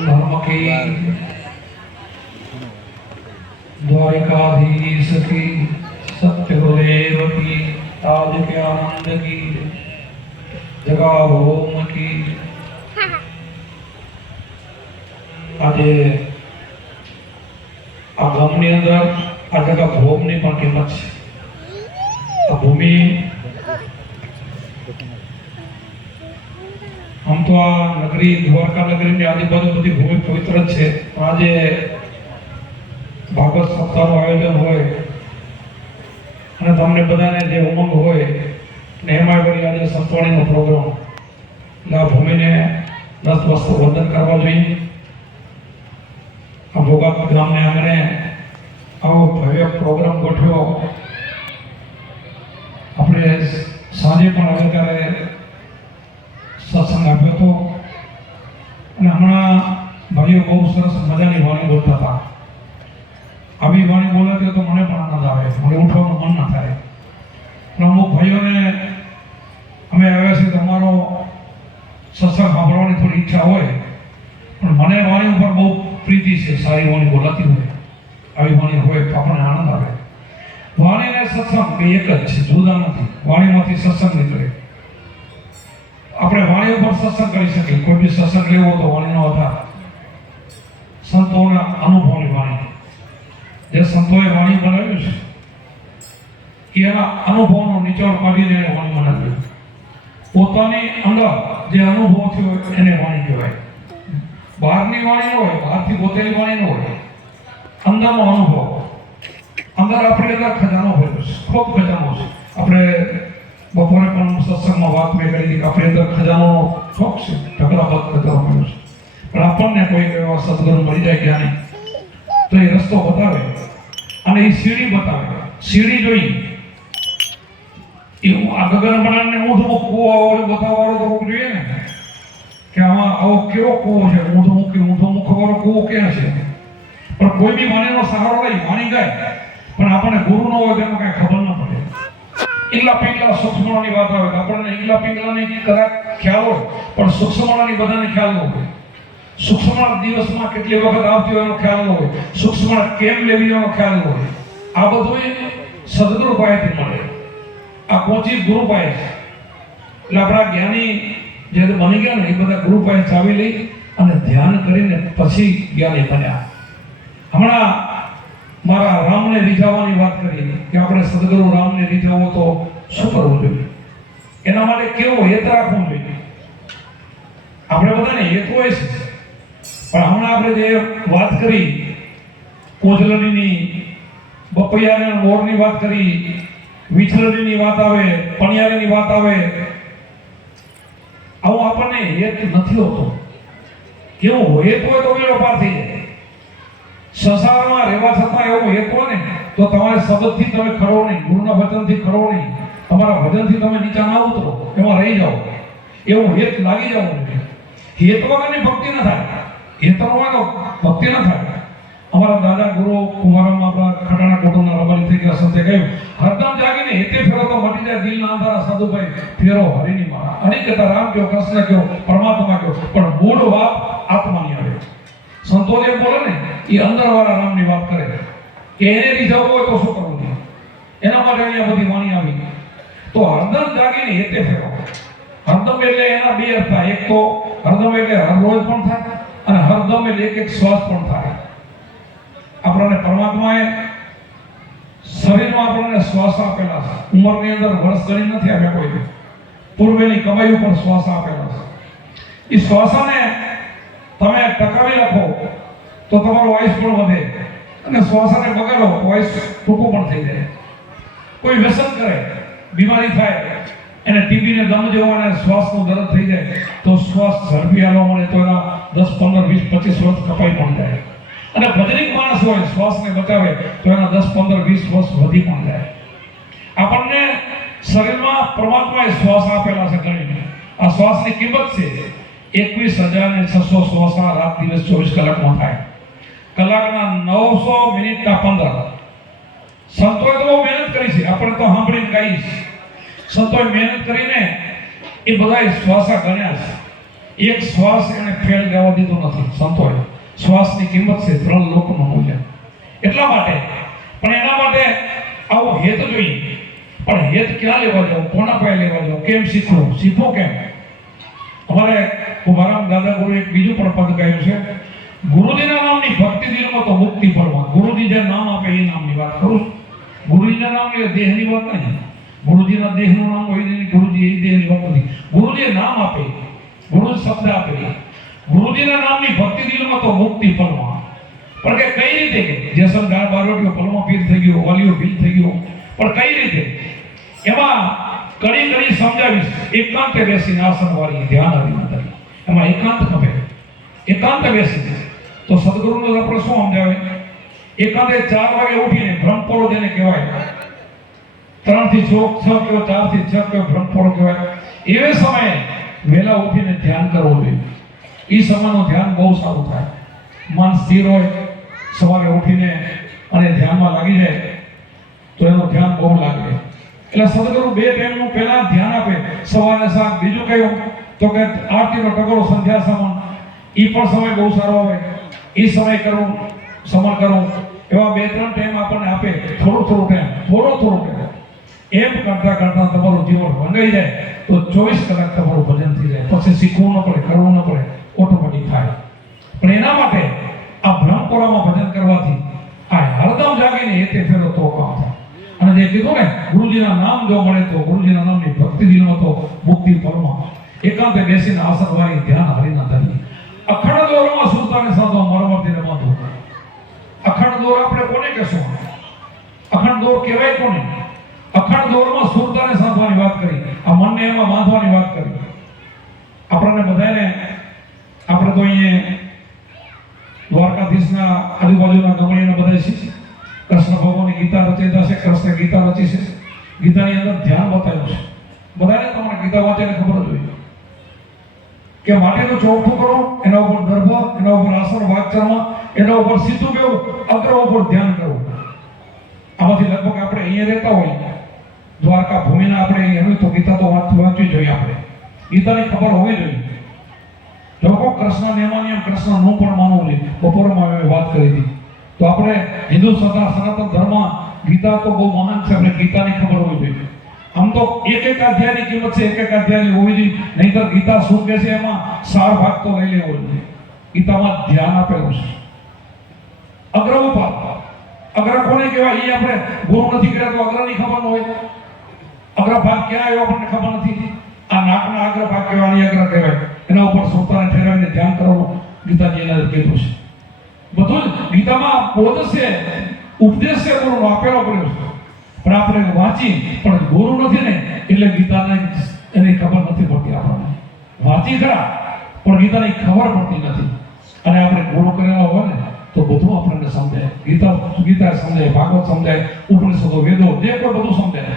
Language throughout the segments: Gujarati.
धर्म की द्वारिकाधीश की सत्य गुरुदेव की ताज के आनंद की जगा होम की आज आ गामनी अंदर आ जगह भोगनी पण किंमत छे। आ भूमि हम तो आ नगरी द्वारका नगरी ની આજુબાજુ બધી ભૂમિ પવિત્ર છે। આજે ભાગવત સપ્તાહનું આયોજન હોય અને તમને બધાને જે ઉમંગ હોય ને એમાં વળી આજે સંતવાણીનો પ્રોગ્રામ એટલે આ ભૂમિને નતમસ્તક વંદન કરવા જોઈએ। આ ભોગા ગામને આંગણે આવો ભવ્ય પ્રોગ્રામ ગોઠવ્યો। આપણે સાંજે પણ આગળકારે સત્સંગ આપ્યો હતો અને હમણાં ભાઈઓ બહુ સરસ મજાની વાણી બોલતા હતા। આવી વાણી બોલાતી તો મને પણ આનંદ આવે, મને ઉઠવાનું મન ના થાય। અમુક ભાઈઓને અમે આવ્યા છીએ તમારો સત્સંગ સાંભળવાની થોડી ઈચ્છા હોય પણ મને વાણી ઉપર બહુ પ્રીતિ છે। સારી વાણી બોલાતી હોય, આવી વાણી હોય તો આપણને આનંદ આવે। વાણી અને સત્સંગ બે એક જ છે, જુદા નથી। વાણીમાંથી સત્સંગ નીકળે। આપણે વાણી ઉપર સત્સંગ કરી શકીએ। કોઈ બી સત્સંગ લેવો તો વાણીનો આધાર સંતોના અનુભવની વાણી, જે સંતોએ વાણી બનાવ્યું છે એના અનુભવનો નિચોડ કાઢીને એને વાણી બનાવ્યું। પોતાની અંદર જે અનુભવ થયો એને વાણી કહેવાય। બહારની વાણી ન હોય, બહારથી ગોતેલી વાણી ન હોય, અંદરનો અનુભવ। અંદર આપણી અંદર ખજાનો હોય છે, ખૂબ ખજાનો છે। આપણે બપોરે પણ સત્સંગમાં વાત મેં કરી કે આપણી અંદર ખજાનો શોખ છે, ઢગલાબંધ ખજાનો મળ્યો છે। પણ આપણને કોઈ એવા સદગુરુ મળી જાય જ્ઞાની તો એ રસ્તો બતાવે અને એ સીડી બતાવે। સીડી જોઈ એ આ ગગન બનાવીને ઊંધો કૂવો બતાવવાનો તો જોઈએ ને કે આમાં આવો કેવો કૂવો છે, ઊંધો મુખ વાળો કૂવો ક્યાં છે। પણ કોઈ બી વાણીનો સહારો લઈ વાણી ગાય પણ આપણને ગુરુ ન હોય તેમાં કઈ ખબર ન પડે। ઈલા પિંગલા સૂક્ષ્મની વાત આવે આપણને ઈલા પિંગલાની કદાચ ખ્યાલ હોય પણ સૂક્ષ્મની બધાને ખ્યાલ ન હોય। સૂક્ષ્મ દિવસમાં કેટલી વખત આવતી હોય એનો ખ્યાલ ન હોય, સૂક્ષ્મ કેમ લેવી એનો ખ્યાલ ન હોય। આ બધું સદગુરુ પાસેથી મળે, આ પહોંચી ગુરુ પાસે છે। એટલે આપણા જ્ઞાની જે બની ગયા ને એ બધા ગુરુ પાસે ચાવી લઈ અને ધ્યાન કરીને પછી જ્ઞાની બન્યા। હમણાં મારા રામને રીઝાવવાની વાત કરી કે આપણે સદગુરુ રામને રીઝાવો તો શું કરવું જોઈએ, એના માટે કેવો હેત રાખવો જોઈએ। આપણે બધાને હેત હોય છે પણ હમણાં આપણે જે વાત કરી કોજલડીની, બપૈયાને મોરની વાત કરી, વિછલડીની વાત આવે, પણિયારીની વાત આવે, આવું આપણને હેત નથી હોતો। કેવું હેત હોય તો વેળો પાર થઈ જાય। સંસારમાં રહેવા છતાં એવો હેત હોય ને તો તમારે શબ્દથી તમે ખરો નહીં, ગુરુના વચનથી ખરો નહીં, તમારા ભજનથી તમે નીચા ના ઉતરો, એમાં રહી જાઓ। એવું હેત લાગી જવું જોઈએ। હેત વગરની ભક્તિ ન થાય, હેત હોય તો ભક્તિ ન થાય। અમારા દાદા ગુરુ કુમારામાં આપણા ખટાણા કુટુંબના રબારી થઈ ગયા સંતે કહ્યું હરદમ જાગીને હેતે ફેરો તો મટી જાય દિલના અંધારા। સાધુભાઈ ફેરો હરિની માળા, અનેક કહેતા રામ કયો, કૃષ્ણ કયો, પરમાત્મા કયો, પણ મૂળ વાત આત્માની આવે। સંતો જે બોલે ને એ અંદરવાળા રામની વાત કરે કે એને રીઝવવો હોય તો શું કરવું જોઈએ, એના માટે અહીંયા બધી વાણી આવી। તો હરદમ જાગીને હેતે ફેરો। હરદમ એટલે એના બે અર્થ થાય। એક તો હરદમ એટલે હરરોજ પણ થાય અને હરદમ એટલે એક શ્વાસ પણ થાય। આપણને પરમાત્માએ શરીરમાં આપણને શ્વાસ આપેલા છે। ઉંમરની અંદર વર્ષ ગણી નથી આપ્યા કોઈ, પૂર્વેની કમાઈ ઉપર શ્વાસ આપેલા છે। એ શ્વાસને તમે ટકાવી રાખો તો તમારો આયુષ પણ વધે અને શ્વાસને બગાડો તો આયુષ ટૂંકું પણ થઈ જાય। કોઈ વ્યસન કરે, બીમારી થાય, એને ટીબીને દમ જેવો અને શ્વાસનો દર્દ થઈ જાય તો શ્વાસ ઝડપી આવવા મળે તો એના 10, 15, 20, 25 વર્ષ કપાઈ પણ જાય। અને ભજનિક માણસ હોય શ્વાસને બચાવે તો એના 10, 15, 20 વર્ષ વધી પણ જાય। આપણને શરીરમાં પરમાત્માએ શ્વાસ આપેલા છે ગણીને। આ શ્વાસની કિંમત છે 21,600 શ્વાસ રાત દિવસ 24 કલાકમાં થાય। કલાકના 900 મિનિટના 15। સંતોએ તો બહુ મહેનત કરી છે, આપણે તો સાંભળીને ગાઈ છે। સંતોએ મહેનત કરીને એ બધા શ્વાસા ગણ્યા છે। એક શ્વાસ એને ફેલ લેવા દીધો નથી સંતોએ. શ્વાસની કિંમત છે 3 લોકનું મૂલ્ય. એટલા માટે પણ એના માટે આવો હેત જોઈએ. પણ હેત ક્યાં લેવા જાવ, કોના પાસે લેવા જાવ, કેમ શીખવું, શીખો કેમ? અમારે કુમારામ દાદા ગુરુ એક બીજું પણ પદ કહ્યું છે, ગુરુજીના નામની ભક્તિ દિલમાં તો મુક્તિ પડવા. ગુરુજી જે નામ આપે એ નામની વાત કરું છું. ગુરુજીના નામ એટલે દેહની વાત નહીં. ગુરુજીના દેહનું નામ હોય નહીં, ગુરુજી એ દેહની વાત નથી. ગુરુજી નામ આપે, ગુરુ શબ્દ આપે. ગુરુજીના નામની ભક્તિ દિલમાં તો મુક્તિ પડવા. પણ કે કઈ રીતે કે જેસલ ગાર બારોટીઓ પલમાં પીર થઈ ગયો, વાલીઓ ભીલ થઈ ગયો, પણ કઈ રીતે એમાં કડી સમજાવીશ. એકાંતે બેસીને આસન વાળી ધ્યાન આવી એમાં એકાંત ખપે. એકાંત બેસી તો સદગુરુનો આપણે શું સમજાવે? એકાંતે 4 વાગે ઉઠીને બ્રહ્મપોળો જેને કહેવાય, 3 થી 6 કયો, 4 થી 6 કયો બ્રહ્મપોળો કહેવાય. એવે સમયે વહેલા ઉઠીને ધ્યાન કરવું જોઈએ. એ સમયનું ધ્યાન બહુ સારું થાય. મન સ્થિર હોય, સવારે ઉઠીને અને ધ્યાનમાં લાગી જાય તો એનું ધ્યાન બહુ લાગે. એટલે સદગુરુ 2 ટાઈમનું પહેલા ધ્યાન આપે, સવારે સાંજ. બીજું કયું તો કે આરતીનો ટકોરો, સંધ્યા સમન, એ પણ સમય બહુ સારો આવે. એ સમય કરવું, સમન કરવું. એવા 2-3 ટાઈમ આપણને આપે, થોડું ટાઈમ. એમ કરતા તમારું જીવન રંગાઈ જાય તો 24 કલાક તમારું ભજન થઈ જાય. પછી શીખવું ન પડે, કરવું ન પડે, ઓટોમેટિક થાય. પણ એના માટે આ બ્રહ્મપુરામાં ભજન કરવાથી આ હરદમ જાગીને હેતે ફેરો તો કામ થાય. અને જે કીધું ને, ગુરુજીના નામ જો મળે તો ગુરુજીના નામની ભક્તિ દિલમાં તો મુક્તિ ફળમાં. એકાંતે બેસીને આસન વાળી ધ્યાન હરિના ધરી. અખંડ દોરમાં સુરતાને સાધો મરમરથી રમાતો. અખંડ દોર આપણે કોને કહેશું? અખંડ દોર કહેવાય કોને? અખંડ દોરમાં સુરતાને સાધવાની વાત કરી, આ મનને એમાં બાંધવાની વાત કરી. આપણને બધાને આપણે તો અહીંયા દ્વારકાધીશના આજુબાજુના ગમણીઓના બધા શીખી કૃષ્ણ ભગવાનની ગીતા રચિતા છે. કૃષ્ણ ગીતા રચી છે. ગીતાની અંદર ધ્યાન બતાવ્યું છે. બધાને તમારે ગીતા વાંચીને ખબર જ હોય કે માટીનું ચોખ્ઠું કરો, એના ઉપર દર્ભ, એના ઉપર આસન વાગચર્મ, એના ઉપર સીધું બેવું, અગ્ર ઉપર ધ્યાન કરવું. આમાંથી લગભગ આપણે અહીંયા રહેતા હોય, દ્વારકા ભૂમિના આપણે અહીંયા હોય તો ગીતા તો વાંચવી જોઈએ. આપણે ગીતાની ખબર હોવી જોઈએ. લોકો કૃષ્ણ નિયમ કૃષ્ણનું પણ માનવું જોઈએ. બપોરમાં મેં વાત કરી હતી તો આપણે હિન્દુ સનાતન ધર્મ ગીતા તો બહુ મહાન છે. આપણે ગીતાની ખબર હોવી જોઈએ. આમ તો એક અધ્યાયની કિંમત છે, એક અધ્યાયની હોવી જોઈએ. નહીંતર ગીતા શું કહે છે એમાં સાર ભાગ તો લઈ લેવો જોઈએ. ગીતામાં ધ્યાન આપેલું છે. અગ્ર ઉપાદ, અગ્ર કોને કહેવાય? એ આપણે ગુરુ નથી કર્યા તો અગ્રની ખબર ન હોય. અગ્ર ભાગ ક્યાં આવ્યો આપણને ખબર નથી. આ નાકના અગ્ર ભાગ કહેવાની અગ્ર કહેવાય. એના ઉપર સુરતાને ઠેરાવીને ધ્યાન કરવાનું ગીતાજીએ અંદર કીધું છે. બધું જ ગીતામાં બોધ છે, ઉપદેશ છે, ગુરુનો આપેલો પડ્યો છે. પણ આપણે વાંચી પણ ગુરુ નથી ને એટલે ગીતાને એની ખબર નથી પડતી. આપણને વાંચી ખરા પણ ગીતાની ખબર પડતી નથી. અને આપણે ગુરુ કરેલા હોય ને તો બધું આપણને સમજાય. ગીતા સમજાય, ભાગવત સમજાય, ઉપનિષદો, વેદો, જે કોઈ બધું સમજાય.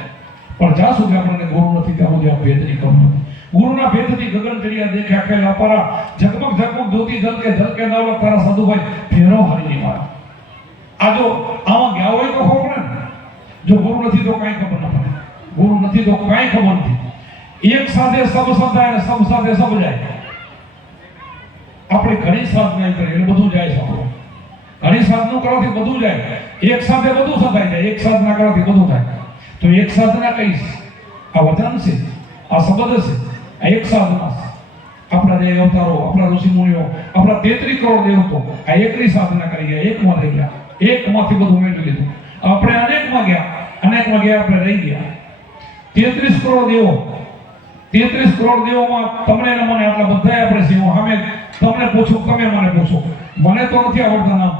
પણ જ્યાં સુધી આપણને ગુરુ નથી ત્યાં સુધી આ ભેદની ખબર નથી. ગુરુના ભેદથી ગગન ચડિયા દેખે આખેલા અપારા, ઝગમગ જ્યોતિ ઝલકે નવલખ તારા સાધુભાઈ ફેરો હરીની વાત. આ જો આમાં ગયા હોય તો ખબર ને. જો ગુરુ નથી તો કાંઈ ખબર ન પડે. ગુરુ નથી તો કાંઈ ખબર નથી. એક સાથે સબ સંધાય અને સબ સાથે સબ જાય. આપણે ઘણી સાધના કરીએ એટલે બધું જાય છે. આપણું ઘણી સાધના કરવાથી બધું જાય. એક સાથે બધું સંધાઈ જાય. એક સાધના કરવાથી બધું થાય. તો એક સાધના કઈ છે? આ વચન છે, આ શબ્દ છે, આ એક સાધના છે. આપણા જે અવતારો, આપણા ઋષિ મુનિઓ, આપણા 33 કરોડ દેવતો આ એકની સાધના કરી ગયા. એકમાં રહી ગયા. એકમાંથી બધું મેળવી લીધું. આપણે અનેકમાં ગયા આપણે રહી ગયા. 33 કરોડ દેવો, 33 કરોડ દેવોમાં તમને ને મને આટલા બધા આપણે જીવો. સામે તમને પૂછું, તમે મને પૂછો, મને તો નથી આવડતા નામ.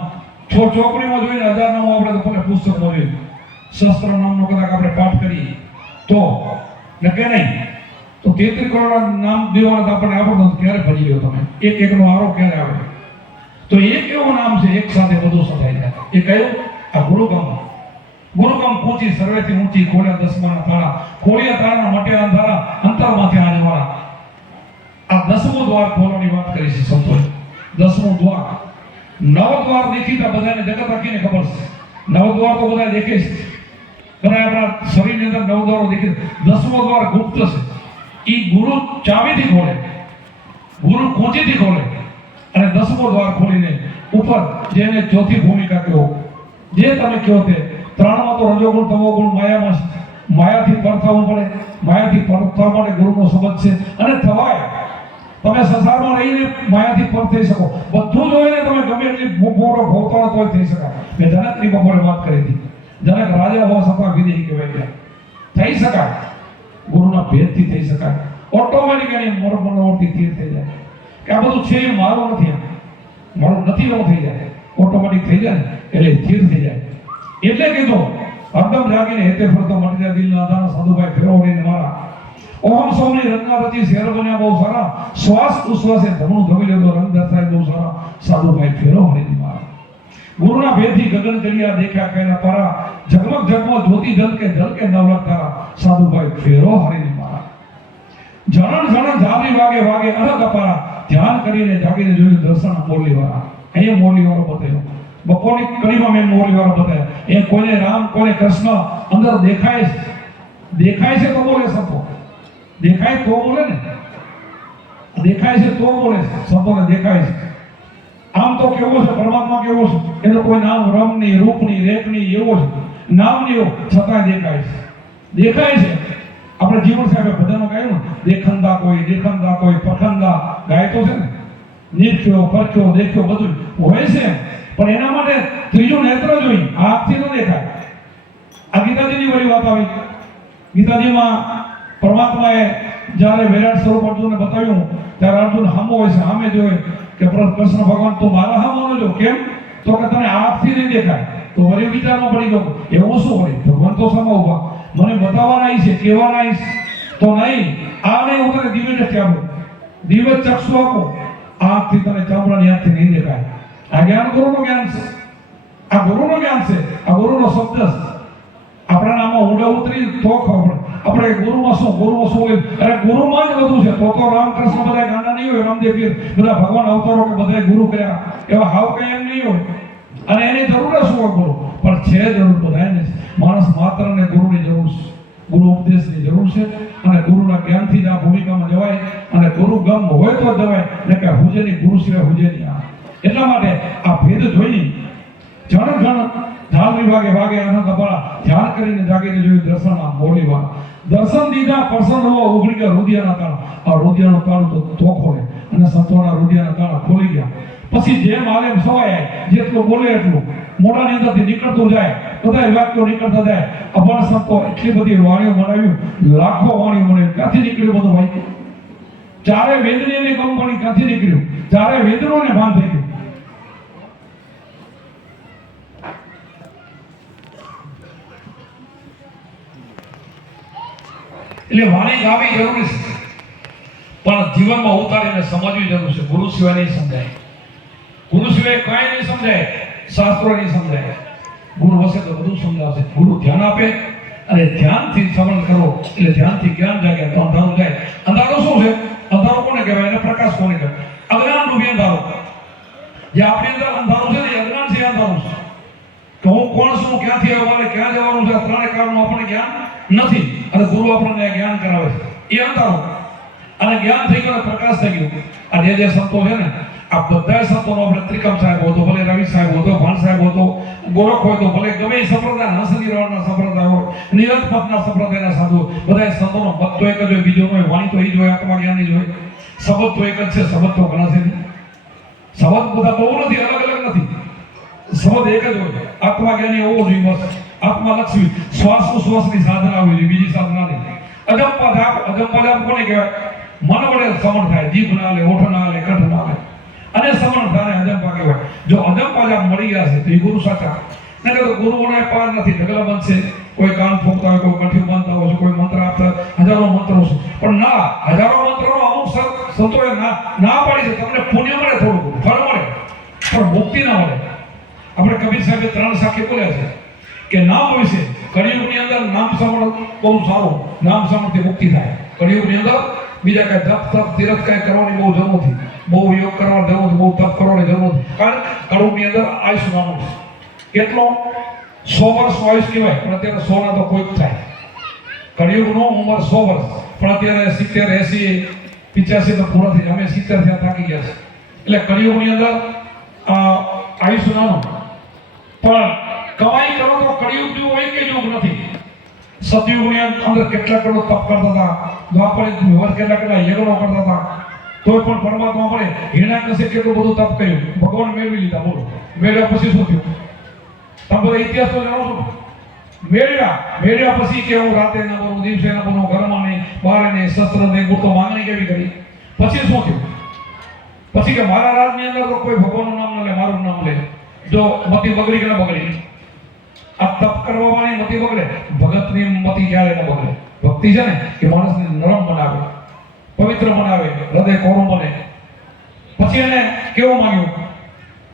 ચોપડીમાં જોઈને 1000 નામ આપણે તો મને પુસ્તક જોઈએ. શસ્ત્ર નામનો કદાચ આપણે પાઠ કરીએ તો નકે નહીં તો 33 કરોડ નામ દેવાના આપણને આવડતું ક્યારે ભજી લ્યો તમે? એકનો આરો ક્યારે આવે? તો એક એવું નામ છે એક સાથે બધું સદાય જાય. એ કયું? આ ગુરુગમ. ગુરુગમ પૂછી સર્વેથી ઊંચી, ખોલ્યા 10માના તાળા, ખોલ્યા તાળાના મટે અંધારા, અંતરમાંથી આજવાળા. આ 10મું દ્વાર ખોલવાની વાત કરી છે સંતોએ. 10મું દ્વાર. 9 દ્વાર દેખીતા બધાને જગત આખીને ખબર છે. 9 દ્વાર તો બધા દેખે છે. બધા આપણા શરીરની અંદર 9 દ્વારો દેખે. 10મો દ્વાર ગુપ્ત છે. એ ગુરુ ચાવીથી ખોલે. ગુરુ કુંજીથી ખોલે અને 10મો દ્વાર ખોલીને ઉપર જેને ચોથી ભૂમિકા કહો, જે તમે કહો તે ત્રણમાં તો રજોગુણ તમોગુણ માયામાં માયાથી પર થવું પડે, માયાથી પર થવા માટે ગુરુનો સંબંધ છે અને થવાય. તમે સંસારમાં રહીને માયાથી પર થઈ શકો, બધું જોઈને તમે ગમે એટલી મોટો ભોગતો તોય થઈ શકાય. મેં જનકની બપોરે વાત કરી હતી, જનક રાજા હોવા છતાં વિદેહી કહેવાય, થઈ શકાય, ગુરુના ભેદથી થઈ શકાય. ઓટોમેટિક એની મનોવૃત્તિ સ્થિર થઈ જાય કે આ બધું છે એ મારું નથી, મારું નથી એવું થઈ જાય, ઓટોમેટિક થઈ જાય એટલે સ્થિર થઈ જાય. એટલે કીધું હરદમ જાગીને હેતે ફરતો મટી જાય દિલના દાના સાધુભાઈ ફેરવડીને મારા ઓમ સૌની રંગાવતી શેર બન્યા બહુ સારા, શ્વાસ ઉશ્વાસે ધમણું ધમી લેતો રંગ દર્શાય બહુ સારા, સાધુભાઈ ફેરવડીને મારા. ગુરુના ભેદથી ગગન ચડિયા દેખ્યા કહેના તારા, ઝગમગ ઝગમગ જ્યોતિ ઝલકે નવલખ તારા, સાધુભાઈ ફેરો હરીને મારા. જણન જણન ઝાલી વાગે વાગે અલગ અપારા, ધ્યાન કરીને જાગીને જોયું દર્શન મોરલી વાળા. અહીંયા મોરલી વાળો બતાવ્યો, બપોરની કડીમાં મેં મોરલી વાળો બતાવ્યા. એ કોઈને રામ કોઈને કૃષ્ણ અંદર દેખાય છે તો બોલે સંતો, દેખાય તો બોલે ને, દેખાય છે તો બોલે સંતોને દેખાય છે. આમ તો કેવો છે પરમાત્મા, કેવો છે એનો કોઈ નામ રમ નહીં, રૂપ નહીં, રેખ નહીં, એવો છે નામ નહીં, છતાં દેખાય છે. આપણે જીવન સાહેબ બધાનો ગાયું ને, દેખંદા કોઈ પખંદા ગાય તો છે ને, નીરખ્યો પરખ્યો દેખ્યો બધું હોય છે, પણ એના માટે ત્રીજું નેત્ર જોઈ, આંખથી ન દેખાય. આ ગીતાજીની વળી વાત આવી. ગીતાજીમાં પરમાત્માએ જ્યારે વિરાટ સ્વરૂપ અર્જુનને બતાવ્યું ત્યારે અર્જુન હામો હોય છે, સામે જોયે કે કૃષ્ણ ભગવાન તું મારા હામો ન જો, કેમ તો કે તને આંખથી નહીં દેખાય. તો વળી વિચારમાં પડી ગયો એવું શું હોય, ભગવાન તો સામે ઉભા, મને બતાવવાના છે, કહેવાના છે તો નહીં. આ નહીં હું તને દિવ્ય દ્રષ્ટિ આપું, દિવ્ય ચક્ષુ આપું, આંખથી તને ચામડાની આંખથી નહીં દેખાય. આ જ્ઞાન ગુરુનું જ્ઞાન છે, આ ગુરુનું જ્ઞાન છે, આ ગુરુનો શબ્દ છે. આપણા નામમાં ઊંડા ઉતરી તો ખબર આપણે ગુરુમાં શું હોય. અરે ગુરુમાં જ બધું છે. તો રામકૃષ્ણ બધા ગાંડા નહીં હોય, રામદેવ પીર બધા ભગવાન અવતારો કે બધા ગુરુ કર્યા એવા હાવ કઈ એમ નહીં હોય. અને એની જરૂર શું હોય ગુરુ, પણ છે જરૂર બધાને. માણસ માત્ર ને ગુરુની જરૂર છે, ગુરુ ઉપદેશની જરૂર છે. અને ગુરુના જ્ઞાનથી જ આ ભૂમિકામાં જવાય, અને ગુરુ ગમ હોય તો જવાય ને કે હુજેની ગુરુ સિવાય હુજેની. એટલા માટે આ ભેદ જોઈ જણ ઢાલ વિભાગે વાગે આનંદ અપાળા, ધ્યાન કરીને જાગીને જોયું દર્શન આ મોરલી વાળા. દર્શન દીધા પ્રસન્ન હોવા ઉઘડી ગયા રુધિયાના તાળા. આ રુધિયાનું તાળું તો ખોલે અને સંતોના રુધિયાના તાળા ખોલી ગયા. પછી જેમ આવે એમ સવાય, જેટલું બોલે એટલું મોઢાની અંદરથી નીકળતું જાય, બધા વાક્યો નીકળતા જાય. અભણ સંતો એટલી બધી વાણીઓ બનાવ્યું, લાખો વાણીઓ બનાવી. ક્યાંથી નીકળ્યું બધું ભાઈ? ચારે વેદની કંપની ક્યાંથી નીકળ્યું? ચારે વેદનોને ભાન થઈ ગયું. એટલે વાણી ગાવી જરૂરી છે, પણ જીવનમાં ઉતારીને સમજવી જરૂર છે. ગુરુ સિવાય નહીં સમજાય, ગુરુ સિવાય કાંઈ નહીં સમજાય, શાસ્ત્રો નહીં સમજાય. ગુરુ હશે તો બધું સમજાવશે. ગુરુ ધ્યાન આપે અને ધ્યાનથી શ્રવણ કરો એટલે ધ્યાનથી જ્ઞાન જાગે તો અંધારું જાય. અંધારું શું છે? અંધારું કોને કહેવાય અને પ્રકાશ કોને કહેવાય? અજ્ઞાન રૂપી અંધારું. જે આપણી અંદર અંધારું છે ને, અજ્ઞાન છે અંધારું છે. કે હું કોણ છું, ક્યાંથી આવવાનું, ક્યાં જવાનું છે, ત્રણે કારણનું આપણને જ્ઞાન નથી. અને ગુરુ આપણને જ્ઞાન કરાવે છે, એ અંધારું. અને જ્ઞાન થઈ ગયું, પ્રકાશ થઈ ગયું. આ જે સંતો છે ને, આ બધા સંતોનો આપણે ત્રિકમ સાહેબ હતો, ભલે રવિ સાહેબ હતો, ભાન સાહેબ હતો, ગોરખ હોય તો ભલે ગમે એ સંપ્રદાય, નસનીરવાળના સંપ્રદાય હોય, નિરંત પથના સંપ્રદાયના સાધુ, બધા સંતોનો મત તો એક જ હોય, બીજો હોય, વાણી તો એ જ હોય, આત્મા જ્ઞાની જ હોય. શબ્દ તો એક જ છે, શબ્દ તો ઘણા છે. શબ્દ બધા બહુ નથી, અલગ અલગ નથી, શબ્દ એક જ હોય. આત્મા જ્ઞાની હોવો જોઈએ બસ. આત્મા લક્ષવી શ્વાસોશ્વાસની સાધના હોવી જોઈએ, બીજી સાધના નહીં. અજંપા જાપ કોને કહેવાય? મન વડે સમણ થાય, જીભ ના લે, ઓઠ ના લે, કંઠ ના લે, અને સમણ થાય અજંપા કહેવાય. જો અજંપા જાપ મળી ગયા છે તો એ ગુરુ સાચા. નહીં તો ગુરુઓને પાર નથી. ઢગલા બનશે, કોઈ કાન ફૂંકતા હોય, કોઈ કંઠી બાંધતા હોય, કોઈ મંત્ર આપતા, હજારો મંત્રો છે. પણ ના, હજારો મંત્રોનો અમુક સંતોએ ના પાડી છે. તમને પુણ્ય મળે, થોડું ફળ મળે, પણ મુક્તિ ના મળે. આપણે કબીર સાહેબે 3 સાખી બોલ્યા છે કે નામ હોય છે. કળિયુગની અંદર નામ સાંભળ બહુ સારું, નામ સાંભળથી મુક્તિ થાય. કળિયુગની અંદર બીજા કઈ જપ તપ તીરથ કઈ કરવાની બહુ જરૂર નથી, બહુ યોગ કરવાની જરૂર નથી, બહુ તપ કરવાની જરૂર નથી. કારણ કળિયુગની અંદર આયુષ નાનું છે. કેટલો? 100 વર્ષ આયુષ કહેવાય, પણ અત્યારે 100 ના તો કોઈ જ થાય. કળિયુગનો ઉંમર 100 વર્ષ, પણ અત્યારે 70 80 85 તો પૂરા થઈ, અમે 70 થયા થાકી ગયા છે. એટલે કળિયુગની અંદર આયુષ્ય નાનું, પણ કમાઈ કરો તો કળિયુગ જેવું એક યુગ નથી. સતયુગની અંદર કેટલા કરોડ તપ કરતા હતા, દ્વાપર યુગમાં કેટલા યજ્ઞો કરતા હતા, તોય પણ પરમાત્મા મળે હિરણ્યકશિપુએ કેટલું બધું તપ કર્યું, ભગવાન મેળવી લીધા. બોલો, મેળવ્યા પછી શું થયું? તમે બધા ઇતિહાસ તો જાણો છો. મેળવ્યા પછી કે હું રાતે ના બોલું, દિવસે ના બોલું, ઘરમાં નહીં, બહાર નહીં, શસ્ત્ર નહીં, ગુપ્તો માંગણી કેવી કરી? પછી શું થયું? પછી કે મારા રાજની અંદર તો કોઈ ભગવાનનું નામ ન લે, મારું નામ લે. જો મતિ બગડી કે ન બગડી? આ તપ કરવાની મતિ બગડે, ભગતની મતિ ક્યારે ન બગડે? ભક્તિ છે ને એ માણસને નરમ બનાવે, પવિત્ર બનાવે, હૃદય કોરું બને. પછી એને કેવું માંગ્યું?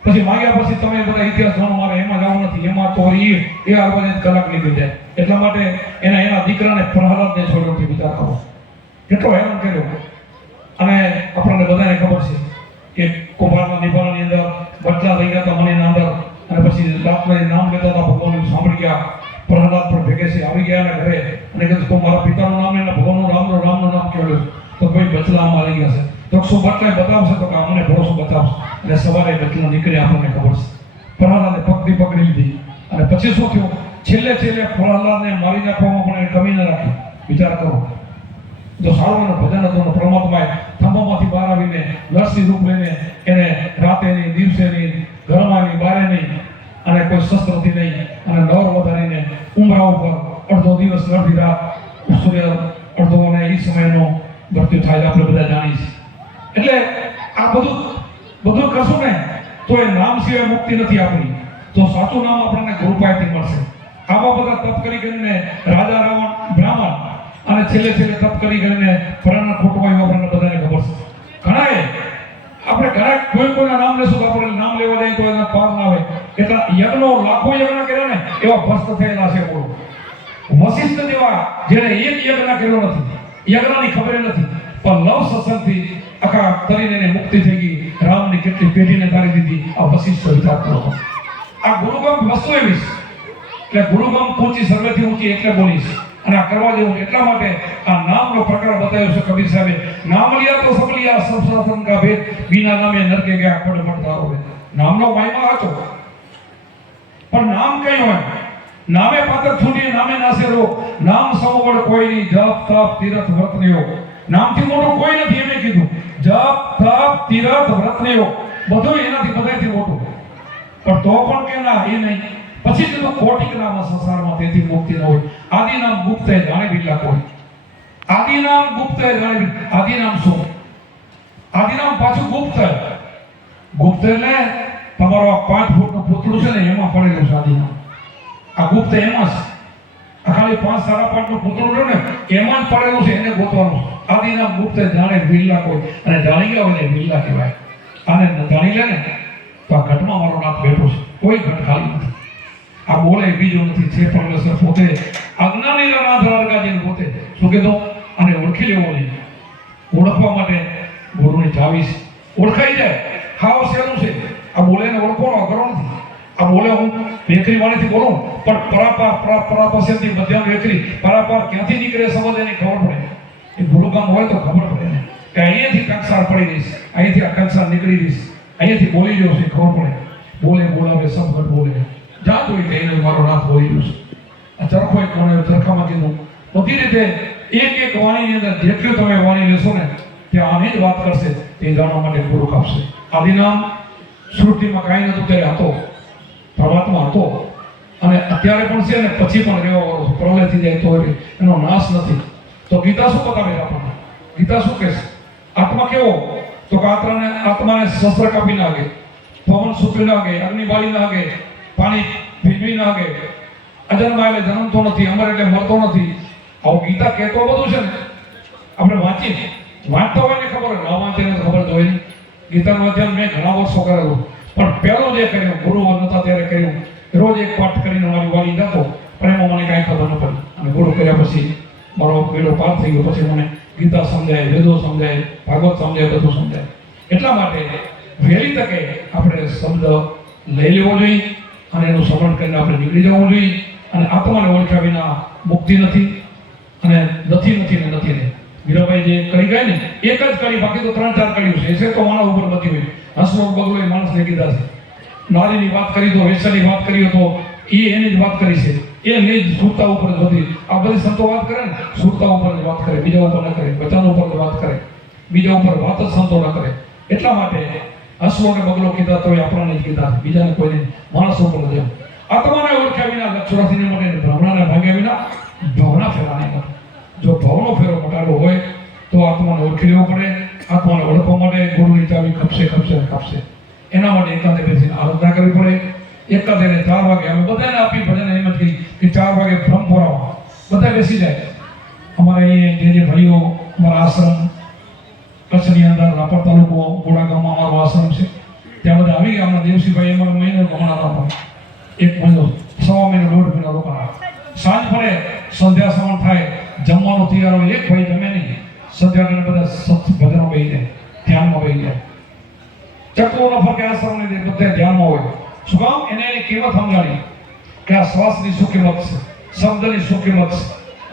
પછી માંગ્યા પછી તમે બધા ઇતિહાસ જાણો, મારે એમાં જવું નથી, એમાં તો એ આવવાની કલાક નીકળી જાય. એટલા માટે એના દીકરાને પ્રહલાદને છોડ્યો. વિચાર કરો કેટલો હેરાન કર્યો. અને આપણને બધાને ખબર છે કે કુંભારના નિભાણની અંદર બટલા થઈ ગયા હતા મણીના અંદર, અને પછી રાત્રે નામ લેતા હતા, ભગવાનનું સાંભળી ગયા. પ્રહલાદ પણ ભેગે છે, આવી ગયા એના ઘરે અને કીધું તો મારા પિતાનું નામ ને ભગવાનનું રામનું નામ કહેલું. તો ભાઈ બચલામાં આવી ગયા છે, તો શું બટલા બતાવશે? તો કે અમને ભરોસો બતાવશે. એટલે સવારે બચલા નીકળ્યા, આપણને ખબર છે. પ્રહલાદને પકડી લીધી. અને પછી શું થયું? છેલ્લે પ્રહલાદને મારી નાખવામાં પણ એને કમી ન રાખી. વિચાર કરો. જો સારું એનું ભજન હતું, પરમાત્માએ થંભામાંથી બહાર આવીને નરસિંહ રૂપ લઈને એને રાતે નહીં, દિવસે નહીં, ઘરમાં નહીં, બારે નહીં, અને કોઈ શસ્ત્રથી નહીં, અને નર વધારીને ઉમરા ઉપર અડધો દિવસ અડધી રાત સૂર્ય અડધો, અને એ સમયનો મૃત્યુ થાય. આપણે બધા જાણીએ છીએ. એટલે આ બધું કરશું ને તો એ નામ સિવાય મુક્તિ નથી આપણી. તો સાચું નામ આપણને ગુરુપાયથી મળશે. આવા બધા તપ કરીને રાજા રાવણ બ્રાહ્મણ, અને છેલ્લે તપ કરીને પ્રાણ ખોટવાયું, આપણને બધાને ખબર છે. ઘણા કોઈના નામ લેશું તો આપણે નામ લેવા જાય તો એના પાર ના આવે. એટલા યજ્ઞો, લાખો યજ્ઞ કર્યા ને એવા ભસ્ત થયેલા છે. બોલો, વશિષ્ઠ જેવા જેને એક યજ્ઞ કર્યો નથી, યજ્ઞની ખબર નથી, પણ લવ સત્સંગથી આખા તરીને એને મુક્તિ થઈ ગઈ. રામની કેટલી પેઢીને તારી દીધી. આ વશિષ્ઠ વિચાર કરો. આ ગુરુગમ વસ્તુ એવી છે, એટલે ગુરુગમ ઊંચી સર્વેથી ઊંચી એટલે બોલીશ. અને આ કરવા જેવું એટલા માટે આ નામનો પ્રકાર બતાવ્યો છે કબીર સાહેબે. નામ લિયા તો સબ લિયા, સબ સાધન કા ભેદ, બિના નામે નરકે ગયા પડ પડતારો. નામનો મહિમા આચો, પણ નામ કઈ હોય? નામે પાત્ર છૂટી, નામે નાસે રો. નામ સમવડ કોઈ નહીં, જપ તપ તીર્થ વ્રત નિયો. નામથી મોટું કોઈ નથી, એમે કીધું. જપ તપ તીર્થ વ્રત નિયો, બધું એનાથી બધાથી મોટું. પણ તો પણ કે ના, એ નહીં. પછી કીધું કોટિક નામ સંસારમાં, તેથી મુક્તિ ન હોય. આદિ નામ ગુપ્ત જાણે બિરલા કોઈ. આદિ નામ ગુપ્ત જાણે. આદિ નામ શું? આદિ નામ પાછું ગુપ્ત. ગુપ્ત એટલે તમારો આ 5 ફૂટનું પૂતળું છે ને એમાં પડેલું છે આદિ નામ. આ ગુપ્ત એમાં છે. આ ખાલી 5 સાડા 5 નું પૂતળું છે ને એમાં જ પડેલું છે, એને ગોતવાનું. આદિ નામ ગુપ્ત જાણે બિરલા કોઈ. અને જાણી ગયા હોય ને બિરલા કહેવાય. આને જાણી લે ને તો આ ઘટમાં મારો નાથ બેઠો છે, કોઈ ઘટ ખાલી નથી. આ બોલે બીજો નથી, છે પરમેશ્વર પોતે. અજ્ઞાની નાથ રારગાજીને પોતે શું કીધું? અને ઓળખી લેવો નહીં. ઓળખવા માટે ગુરુની ચાવી છે. ઓળખાઈ જાય હાવ સહેલું છે. આ બોલે ને ઓળખવાનો અઘરો નથી. આ બોલે હું વેકરી વાળીથી બોલું, પણ પરા પાસેથી મધ્યમ વેકરી પરાપાર ક્યાંથી નીકળે સમજ એની ખબર પડે. એ ગુરુગામ હોય તો ખબર પડે ને કે અહીંયાથી કંસાર પડી રહીશ, અહીંયાથી આ કંસાર નીકળી રહીશ, અહીંયાથી બોલી રહ્યો છે, ખબર પડે. બોલે બોલાવે સબગઢ બોલે. જાત હોય કે એને મારો નાથ બોલી રહ્યો છે. આ ચરખો એક મને ચરખામાં કીધું. બધી રીતે એક વાણીની અંદર જેટલું તમે વાણી લેશો ને ત્યાં આની જ વાત કરશે, તે જાણવા માટે ગુરુ આપશે. આદિનામ સૃષ્ટિમાં કાંઈ નતું ત્યારે હતો, પરમાત્મા હતો, અને અત્યારે પણ છે ને પછી પણ રહેવા વાળો. પ્રલય થઈ જાય તો એનો નાશ નથી. તો ગીતા શું બતાવે આપણને? ગીતા શું કહે છે? આત્મા કેવો? તો કે આત્માને શસ્ત્ર કાપી નાખે, પવન સૂકવી નાખે, અગ્નિ બાળી નાખે, પાણી ભીજવી નાખે, અજન્મા એટલે જન્મતો નથી, અમર એટલે મરતો નથી. આવું ગીતા કહેતો બધું છે ને આપણે વાંચતા હોય ને ખબર, ન વાંચે ને ખબર જ હોય નહીં. ગીતાનું અધ્યયન મેં ઘણા વર્ષો કરેલું, પણ પહેલું જે કર્યું ગુરુ નતા ત્યારે કર્યું. રોજ એક પાઠ કરીને મારી વાલી જતો, પણ એમાં મને કાંઈ ખબર ન પડી. અને ગુરુ કર્યા પછી મારો બેડો પાર થઈ ગયો. પછી મને ગીતા સમજાય, વેદો સમજાય, ભાગવત સમજાય, બધું સમજાય. એટલા માટે વહેલી તકે આપણે શબ્દ લઈ લેવો જોઈએ અને એનું સ્મરણ કરીને આપણે નીકળી જવું જોઈએ. અને આત્માને ઓળખ્યા વિના મુક્તિ નથી, અને નથી ને નથી ને. મીરાબાઈ જે કરી ગયા ને એક જ કરી, બાકી તો 3-4 કર્યું છે. એ તો માણસ ઉપર બધી હોય. હસમુખ બગલો એ માણસને કીધા છે. નારીની વાત કરી તો વેસણની વાત કરી તો એ એની જ વાત કરી છે. એ નિજ સુરતા ઉપર જ બધી આ બધી સંતો વાત કરે ને, સુરતા ઉપર જ વાત કરે, બીજા ઉપર ન કરે. વચન ઉપર જ વાત કરે, બીજા ઉપર વાત જ સંતો ન કરે. એટલા માટે હસવો કે બગલો કીધા તો આપણને જ કીધા, બીજાને કોઈને માણસો ઉપર જ. આત્માને ઓળખ્યા વિના લક્ષરાસીને માટે બ્રાહ્મણને ભાગ્યા વિના ભાવના ફેરા નહીં કરે. જો ભાવનો ફેરો મટાડવો હોય તો આત્માને ઓળખી લેવો પડે. આત્માને ઓળખવા માટે ગુરુની ચાવી ખપશે. એના માટે એકાંતે બેસીને આરાધના કરવી પડે. એકાંતે 4 વાગે અમે બધાને આપી ભજન એમ જ કહી કે 4 વાગે બ્રહ્મ પહોરાવા બધા બેસી જાય. અમારે અહીંયા જે ભાઈઓ અમારા આશ્રમ કચ્છની અંદર રાપર તાલુકો ગોડા ગામમાં અમારો આશ્રમ છે, ત્યાં બધા આવી ગયા. હમણાં દેવસીભાઈ અમારો મહિનો ગમણારા 1 મહિનો 1.5 મહિનો 1.5 મહિનો રોકાણા. સાંજ પડે સંધ્યા સવન થાય, જમવાનો તૈયાર હોય. એક ભાઈ જમે નહીં, સંધ્યા બધા ભજનો બેસી જાય, ધ્યાનમાં બેસી જાય. ચક્રોનો ફરકે આશ્રમ ને બધા ધ્યાનમાં હોય. શું કામ? એને એની કિંમત સમજાણી કે આ શ્વાસની શું કિંમત છે, શબ્દની શું કિંમત છે.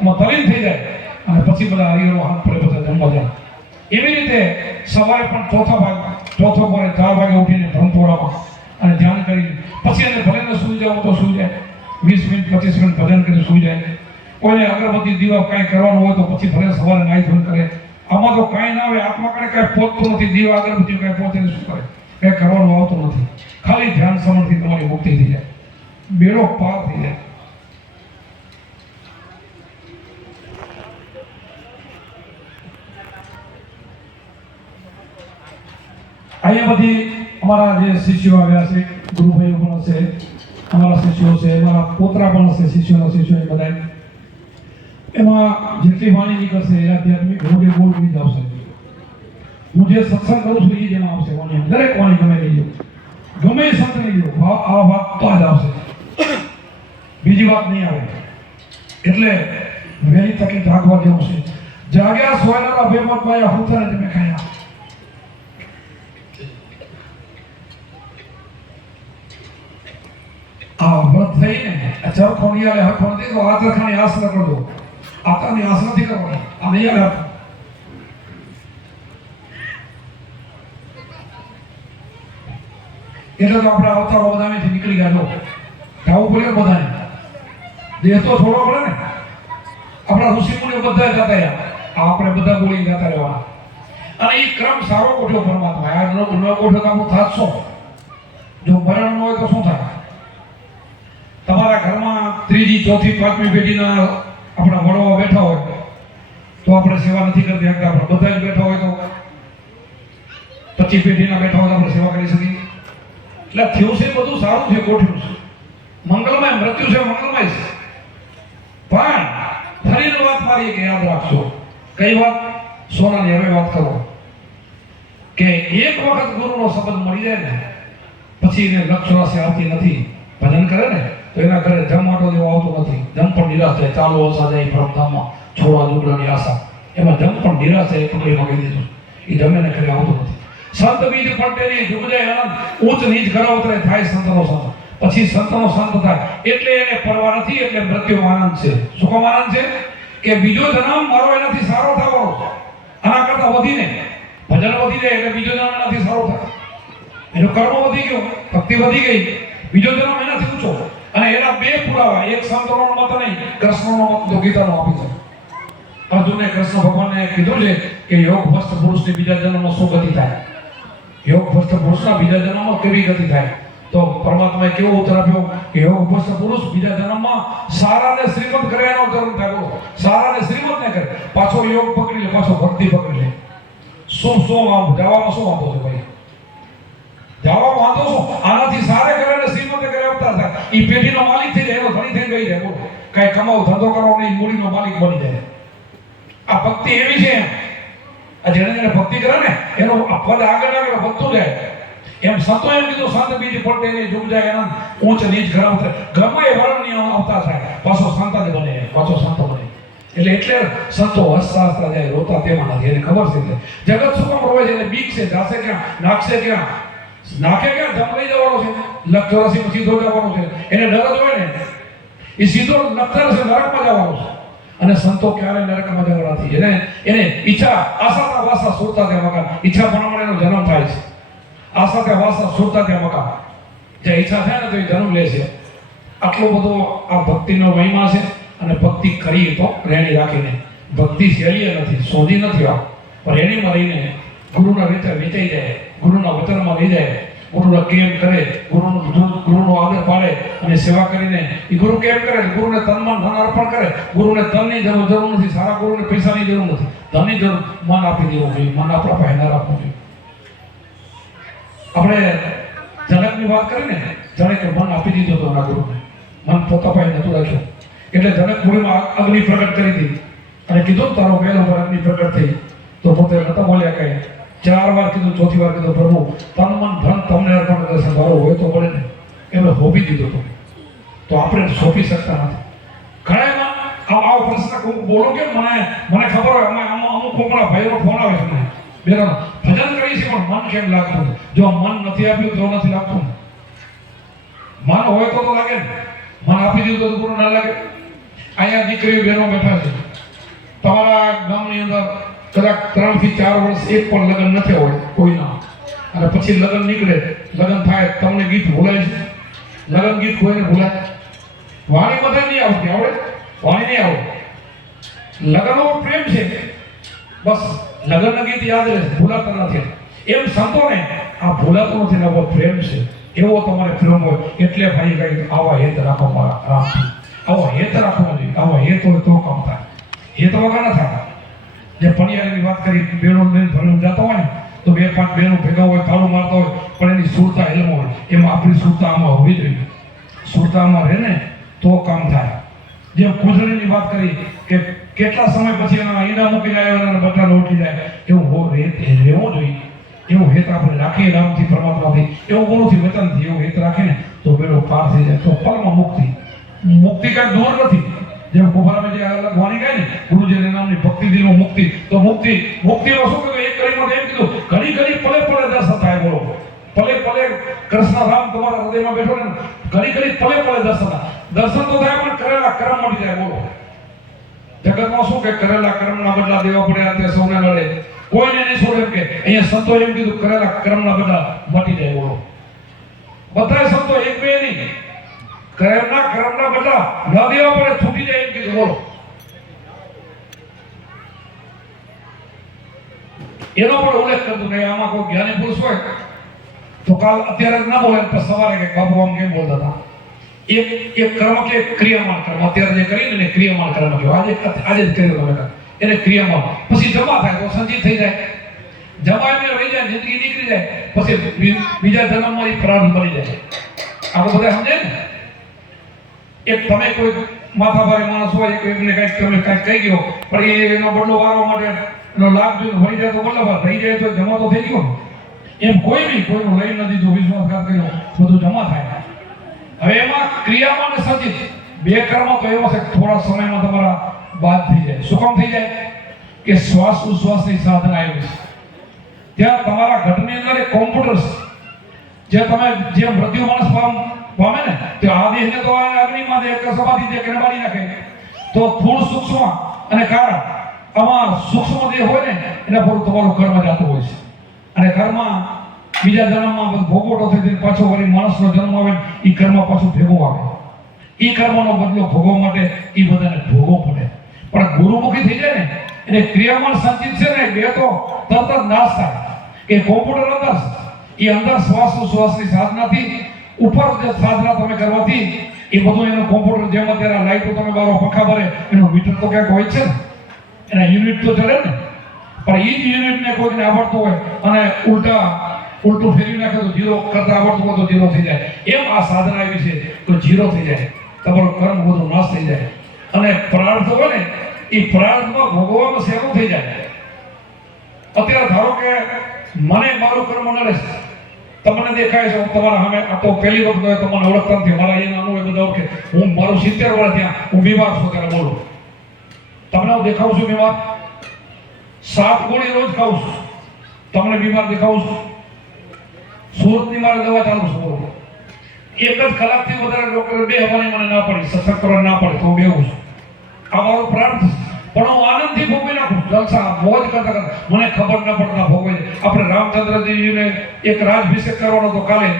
એમાં તલીન થઈ જાય અને પછી બધા હરિહરો હાથ પડે, બધા જમવા જાય. એવી રીતે સવારે પણ ચોથો પર 4 વાગે ઉઠીને બ્રહ્મ પહોરાવા અને ધ્યાન કરી પછી એને ભલે સૂઈ જાવ તો સૂઈ જાય. 20 મિનિટ 25 મિનિટ ભજન કરીને સૂઈ જાય. કોઈને અગરબત્તી દીવા કાંઈ કરવાનું હોય તો પછી ભલે સવારે નાઈ ધોઈને કરે. આમાં તો કાંઈ ના આવે, આત્મા કાંઈ પહોંચતું નથી. દીવા અગરબત્તી કાંઈ પહોંચે શું કરે, કાંઈ કરવાનું આવતું નથી. ખાલી ધ્યાન સમણથી તમારી મુક્તિ થઈ જાય, બેડો પાર થઈ જાય. અહીંયા બધી અમારા જે શિષ્યો આવ્યા છે, ગુરુભાઈઓ પણ હશે, અમારા શિષ્યો છે, અમારા પોતરા પણ હશે, શિષ્યોના શિષ્યો એ બધા. એમાં જેટલી વાણી નીકળશે એ આધ્યાત્મિક રોગે બોલવી જ આવશે. હું જે સત્સંગ કરું છું એ જ એમાં આવશે વાણી. દરેક વાણી ગમે નહીં લો, ગમે એ સંત નહીં લો, આ વાત તો જ આવશે, બીજી વાત નહીં આવે. એટલે વહેલી તકે જાગવા જેવું છે. જાગ્યા સોયના ભેમત પાયા હુંતાને તમે ખાયા. આ વ્રત થઈને ચરખો નહીં આવે, હરખો નથી તો આ ચરખાની આસ ન કરજો. આકાની આસ નથી કરવાની. આ નહીં આવે. એટલે તો આપણે અવતારો બધાથી નીકળી ગયા. જવું પડે બધાને, દેહ તો છોડવો પડે ને. આપણા ઋષિમુનિઓ બધા જતા રહ્યા, આપણે બધા બોલી જતા રહેવાના. અને એ ક્રમ સારો ગોઠ્યો પરમાત્મા. આ ન ગોઠ્યો તો આપણું થાત શું? જો મરણ હોય તો શું થાય? તમારા ઘરમાં 3જી 4થી 5મી પેઢીના આપણા વડવાઓ બેઠા હોય તો આપણે સેવા નથી કરતી શકતા. આપણે બધા જ બેઠા હોય તો 25 પેઢીના બેઠા હોય તો આપણે સેવા કરી શકીએ. એટલે થયું છે બધું સારું છે, ગોઠવ્યું છે, મંગલમય. મૃત્યુ છે મંગલમય છે. પણ ફરીને વાત મારી કે યાદ રાખજો. કઈ વાત? સોનાની હવે વાત કરો કે એક વખત ગુરુનો શબ્દ મળી જાય ને પછી એને લક્ષરાશી આવતી નથી. ભજન કરે ને તો એના ઘરે જમાટો જેવો આવતો નથી. જમ પણ નિરાશ થાય, ચાલો ઓછા જાય પરમધામમાં છોડવા દુગડાની આશા. એમાં જમ પણ નિરાશ થાય, પકડી માંગી દીધું. એ જમે ને ઘરે આવતો નથી. સંત બીજ પટેલી જુગ જાય આનંદ, ઉચ્ચ નીચ ઘર ઉતરે થાય સંતનો સંત. પછી સંતનો સંત થાય એટલે એને પરવા નથી. એટલે મૃત્યુ આનંદ છે. શું કામ આનંદ છે? કે બીજો જન્મ મારો એનાથી સારો થવાનો છે. આના કરતા વધીને ભજન વધી જાય એટલે બીજો જન્મ એનાથી સારો થાય. એનો કર્મ વધી ગયો, ભક્તિ વધી ગઈ, બીજો જન્મ એનાથી ઊંચો. અને એના 2 પુરાવા, એક સંતનો મત નહીં, કૃષ્ણનો મત તો ગીતાનો આપી છે. અર્જુને કૃષ્ણ ભગવાનને કીધું છે કે યોગ ભ્રષ્ટ પુરુષની બીજા જન્મમાં શું ગતિ થાય, યોગ ભ્રષ્ટ પુરુષના બીજા જન્મમાં કેવી ગતિ થાય. તો પરમાત્માએ કેવો ઉત્તર આપ્યો કે યોગ ભ્રષ્ટ પુરુષ બીજા જન્મમાં સારાને શ્રીમંત કરે એનો ધર્મ થાય. બોલો, સારાને શ્રીમંત ને કરે, પાછો યોગ પકડી લે, પાછો ભક્તિ પકડી લે. શું જવામાં શું વાંધો છે ભાઈ? જવામાં વાંધો શું? આનાથી સારે કરે ને શ્રીમંત કરે અવતાર થાય. એ પેઢીનો માલિક થઈ જાય, એનો ધણી થઈ ગઈ જાય. બોલો, કઈ કમાવ ધંધો કરવો નહીં, મૂડીનો માલિક બની જાય. આ ભક્તિ એવી છે. આ જેને ભક્તિ કરે ને એનો પદ આગળ વધતું જાય. એમ સંતો એમ કીધું, સંત બીજ પટેલી જુગ જાય આનંદ, ઊંચ નીચ ઘર ઉતરે. ગમે વર્ણની અવતાર થાય, પાછો સંત જ બને, પાછો સંત બને. એટલે સંતો હસતા હસતા જાય, રોતા તેમાં નથી. એને ખબર છે જગત શું કામ રોવે છે, એને બીક છે. જાશે ક્યાં, નાખશે ક્યાં, નાખે ક્યાં, જમ લઈ જવાનો છે, લક્ષ પછી સીધો જવાનો છે. એને ડર જ હોય ને, એ સીધો લક્ષર છે, નરકમાં જવાનો છે. અને સંતો ક્યારે નરકમાં જવા નથી. એને ઈચ્છા આશા વાસા સુરતા તે મકાન, ઈચ્છા પ્રમાણે એનો જન્મ થાય છે. આશા તે વાસા સુરતા તે મકાન, જે ઈચ્છા થાય ને તો એ જન્મ લે છે. આટલો બધો આ ભક્તિનો મહિમા છે. અને ભક્તિ કરીએ તો રેણી રાખીને, ભક્તિ શૈલીએ નથી, શોધી નથી, રેણીમાં રહીને ગુરુના વેચાઈ જાય, ગુરુના વચનમાં લઈ જાય, ગુરુનો કેમ કરે, ગુરુનું દૂધ, ગુરુનો આદર પાડે અને સેવા કરીને એ ગુરુ કેમ કરે, ગુરુને તન મન ધન અર્પણ કરે. ગુરુને તનની જરૂર નથી, સારા ગુરુને પૈસાની જરૂર નથી, ધનની જરૂર. મન આપી દેવું જોઈએ, મન આપણા પાસે ના રાખવું જોઈએ. આપણે જનકની વાત કરીને, જનકે મન આપી દીધું હતું એના ગુરુને, મન પોતા પાસે નતું રાખ્યું. એટલે જનક પુરીમાં અગ્નિ પ્રગટ કરી હતી અને કીધું તારો વેલ ઉપર અગ્નિ પ્રગટ થઈ. તો પોતે નતા બોલ્યા કઈ, 4 વાર કીધું, ચોથી વાર કીધું પ્રભુ તન મન ધન તમને અર્પણ કરે છે, મારો હોય તો મળે ને. એમને હોપી દીધું હતું. તો આપણે સોંપી શકતા નથી. ઘણા આવો પ્રશ્ન બોલો કે મને ખબર હોય, અમુક કોકના ભાઈનો ફોન આવે છે મને, બેનો ભજન કરી છે પણ મન કેમ લાગતું? જો મન નથી આપ્યું તો નથી લાગતું. મન હોય તો લાગે ને, મન આપી દીધું તો ગુરુ ના લાગે. અહીંયા દીકરીઓ બહેનો બેઠા છે, તમારા ગામની અંદર કદાચ 3 થી 4 વર્ષ એક પણ લગ્ન નથી હોય કોઈના, અને પછી લગ્ન નીકળે, લગ્ન થાય, તમને ગીત ભૂલાય છે? લગ્ન ગીત કોઈને ભૂલાય? વાણી બધા નહીં આવતી, આવડે? વાણી નહીં આવડે. લગ્નનો પ્રેમ છે, બસ લગ્નના ગીત યાદ રહે, ભૂલાતા નથી. એમ સંતોને આ ભૂલાતો નથી, નવો પ્રેમ છે. એવો તમારે પ્રેમ હોય એટલે ભાઈ કઈ આવા હેત રાખો મારા રામથી, આવો હેત રાખવો જોઈએ. આવો હેત હોય તો કામ થાય, હેત વગર ન થાય. જે પણિયારીની વાત કરી, બેનો લઈને ભણવા જતો હોય ને તો 2-5 બેનો ભેગા હોય, તાળું મારતા હોય, પણ એની સુરતા હેલમ હોય. એમાં આપણી સુરતા આમાં હોવી જોઈએ. સુરતામાં રહે ને તો કામ થાય. જેમ કુંજળીની વાત કરી કે કેટલા સમય પછી એના ઈંડા મૂકીને આવ્યો અને બટાલો ઉઠી જાય, એવું રહેવું જોઈએ. એવું હેત આપણે રાખીએ રામથી, પરમાત્માથી, એવું ગુરુથી, વચનથી એવું હેત રાખીને તો બેડો પાર થઈ જાય. તો પલમાં મુક્તિ કાંઈ દૂર નથી. જેમ કુંભારામાં જે અલગ વાણી કહે ને, ગુરુજીના નામની ભક્તિ દિનો મુક્તિ, તો મુક્તિનો શું કીધું? એક કડીમાં એમ કીધું, ઘડી પલે દર્શન થાય. બોલો, પલે કૃષ્ણ રામ તમારા હૃદયમાં બેઠો ને, ઘડી પલે દર્શન થાય. દર્શન તો થાય પણ કરેલા કર્મ મળી જાય. બોલો, જગતમાં શું કે કરેલા કર્મના બદલા દેવા પડે, તે સૌને લડે, કોઈને નહીં છોડે. એમ કે અહીંયા સંતો એમ કીધું, કરેલા કર્મના બદલા મટી જાય. બોલો, બધા સંતો એક બે નહીં, કર્મના બદલા ન દેવા પડે, છૂટી જાય એમ કીધું. બોલો, એનો પણ ઉલ્લેખ કરતું કે આમાં કોઈ જ્ઞાની પુરુષ હોય તો કાલ અત્યારે ના બોલે, પણ સવારે કે બાપુ આમ કેમ બોલતા હતા. એક કર્મ કે ક્રિયામાન કર્મ, અત્યારે જે કરીને ને ક્રિયામાન કર્મ કહેવાય. આજે જ કર્યું તમે, એને ક્રિયામાન. પછી જમા થાય તો સંચિત થઈ જાય, જમા એમને રહી જાય, જિંદગી નીકળી જાય, પછી બીજા જન્મમાં એ પ્રાર્થ બની જાય. આપણે બધા સમજે ને. એક તમે કોઈ માથાભારે માણસ હોય, એમને કંઈક કહી ગયો, પણ એનો બદલો વારવા માટે એનો લાભ જોઈને મળી જાય તો બદલાવા રહી જાય તો જમા તો થઈ ગયો. એમ કોઈ બી કોઈનું લઈ ન દીધું, વિશ્વાસઘાત કર્યો, બધું જમા થાય. હવે એમાં ક્રિયામાં ને સંચિત બે કર્મ તો એવો છે થોડા સમયમાં તમારા બાદ થઈ જાય. શું કામ થઈ જાય? કે શ્વાસ ઉશ્વાસની સાધના આવી છે. ત્યાં તમારા ઘટની અંદર એક કોમ્પ્યુટર જે તમે જે મૃત્યુ માણસ પામે ને, તે આ દેહને તો અગ્નિમાં દે, એક સમાધિ દે, કે બાળી નાખે. તો સ્થૂળ સૂક્ષ્મ અને કારણ, આમાં સૂક્ષ્મ દેહ હોય ને એના પર તમારું કર્મ જતું હોય છે. અને કર્મ બીજા જન્મમાં ભોગવટો થઈ જાય, પાછો વળી માણસનો જન્મ આવે, એ કર્મ પાછું ભેગું આવે. એ કર્મનો બદલો ભોગવવા માટે એ બધાને ભોગવવો પડે. પણ ગુરુમુખી થઈ જાય ને એને ક્રિયામાન સંચિત છે ને, બે તો તરત જ નાશ થાય. કે કોમ્પ્યુટર અંદર એ અંદર શ્વાસની સાધનાથી ઉપર જે સાધના તમે કરવાથી એ બધું એનું કોમ્પ્યુટર, જેમ અત્યારે લાઈટો તમે બારો પંખા ભરે, એનું મીટર તો ક્યાંક હોય છે ને, એના યુનિટ તો ચડે ને. પણ એ જ યુનિટને કોઈને આવડતું હોય અને ઉલટું ફેરવી નાખે તો જીરો કરતા આવડતું હોય તો જીરો થઈ જાય. એમ આ સાધના એવી છે તો જીરો થઈ જાય, તમારું કર્મ બધું નાશ થઈ જાય. અને પ્રાર્થ હોય ને, એ પ્રાર્થમાં ભોગવવામાં સહેલું થઈ જાય. અત્યારે ધારો કે મને મારું કર્મ ન રહેશે, તમને દેખાય છે, હું તમારા સામે આ તો પહેલી વખત હોય, તમને ઓળખતા નથી, મારા અહીંયા નાનું હોય બધા ઓળખે. હું મારું 70 વર્ષ ત્યાં હું બીમાર છું ત્યારે બોલું, તમને હું દેખાઉં છું બીમાર, 7 ગોળી રોજ ખાઉં છું, તમને બીમાર દેખાઉં છું. સુરતની મારે દવા ચાલુ છું, એક જ કલાકથી વધારે ડોક્ટર બે હવાની મને ના પડી, સત્સંગ કરવા ના પડે તો હું બેહું છું. આ મારો પ્રાર્થ છે. પણ હું આનંદથી ભોગવી નાખું, જલસા મોજ કરતા કરતા, મને ખબર ન પડતા ભોગવી. આપણે રામચંદ્રજીને એક રાજભિષેક કરવાનો તો કાલે,